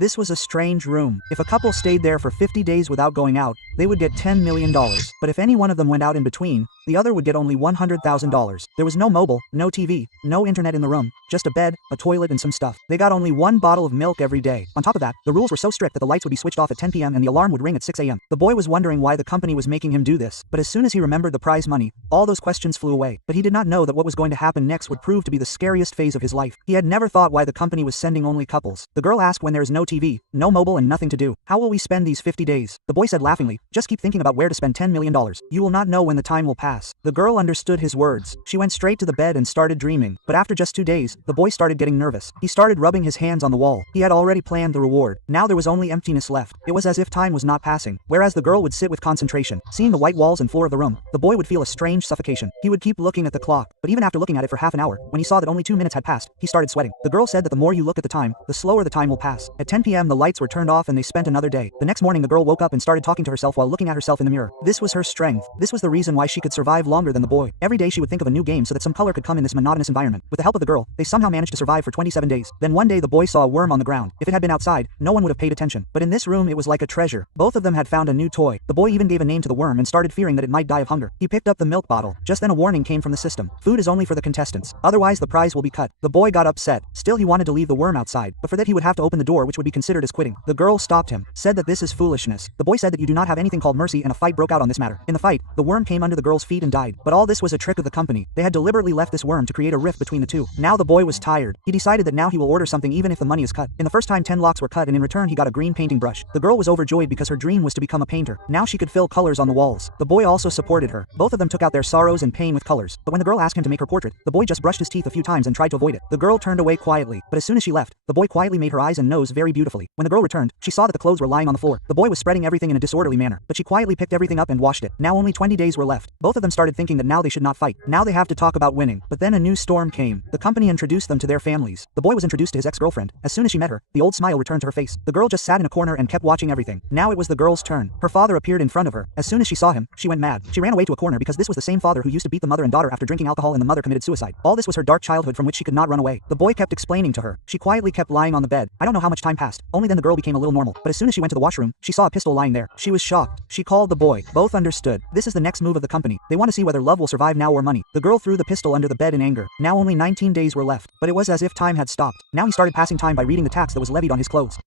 This was a strange room. If a couple stayed there for 50 days without going out, they would get $10 million. But if any one of them went out in between, the other would get only $100,000. There was no mobile, no TV, no internet in the room, just a bed, a toilet and some stuff. They got only one bottle of milk every day. On top of that, the rules were so strict that the lights would be switched off at 10 p.m. and the alarm would ring at 6 a.m. The boy was wondering why the company was making him do this, but as soon as he remembered the prize money, all those questions flew away. But he did not know that what was going to happen next would prove to be the scariest phase of his life. He had never thought why the company was sending only couples. The girl asked when there is no TV, no mobile and nothing to do. How will we spend these 50 days? The boy said laughingly, just keep thinking about where to spend $10 million. You will not know when the time will pass. The girl understood his words. She went straight to the bed and started dreaming. But after just 2 days, the boy started getting nervous. He started rubbing his hands on the wall. He had already planned the reward. Now there was only emptiness left. It was as if time was not passing. Whereas the girl would sit with concentration. Seeing the white walls and floor of the room, the boy would feel a strange suffocation. He would keep looking at the clock. But even after looking at it for half an hour, when he saw that only 2 minutes had passed, he started sweating. The girl said that the more you look at the time, the slower the time will pass. At 10 p.m. the lights were turned off and they spent another day. The next morning the girl woke up and started talking to herself while looking at herself in the mirror. This was her strength. This was the reason why she could survive longer than the boy. Every day she would think of a new game so that some color could come in this monotonous environment. With the help of the girl, they somehow managed to survive for 27 days. Then one day the boy saw a worm on the ground. If it had been outside, no one would have paid attention. But in this room it was like a treasure. Both of them had found a new toy. The boy even gave a name to the worm and started fearing that it might die of hunger. He picked up the milk bottle. Just then a warning came from the system. Food is only for the contestants. Otherwise the prize will be cut. The boy got upset. Still he wanted to leave the worm outside, but for that he would have to open the door, which would be considered as quitting. The girl stopped him, said that this is foolishness. The boy said that you do not have anything called mercy, and a fight broke out on this matter. In the fight, the worm came under the girl's feet and died. But all this was a trick of the company. They had deliberately left this worm to create a rift between the two. Now the boy was tired. He decided that now he will order something even if the money is cut. In the first time 10 locks were cut and in return he got a green painting brush. The girl was overjoyed because her dream was to become a painter. Now she could fill colors on the walls. The boy also supported her. Both of them took out their sorrows and pain with colors. But when the girl asked him to make her portrait, the boy just brushed his teeth a few times and tried to avoid it. The girl turned away quietly, but as soon as she left, the boy quietly made her eyes and nose very beautifully. When the girl returned, she saw that the clothes were lying on the floor. The boy was spreading everything in a disorderly manner, but she quietly picked everything up and washed it. Now only 20 days were left. Both of them started thinking that now they should not fight. Now they have to talk about winning. But then a new storm came. The company introduced them to their families. The boy was introduced to his ex-girlfriend. As soon as she met her, the old smile returned to her face. The girl just sat in a corner and kept watching everything. Now it was the girl's turn. Her father appeared in front of her. As soon as she saw him, she went mad. She ran away to a corner because this was the same father who used to beat the mother and daughter after drinking alcohol, and the mother committed suicide. All this was her dark childhood from which she could not run away. The boy kept explaining to her. She quietly kept lying on the bed. I don't know how much time passed. Only then the girl became a little normal. But as soon as she went to the washroom, she saw a pistol lying there. She was shocked. She called the boy. Both understood. This is the next move of the company. They want to see whether love will survive now or money. The girl threw the pistol under the bed in anger. Now only 19 days were left. But it was as if time had stopped. Now he started passing time by reading the tax that was levied on his clothes.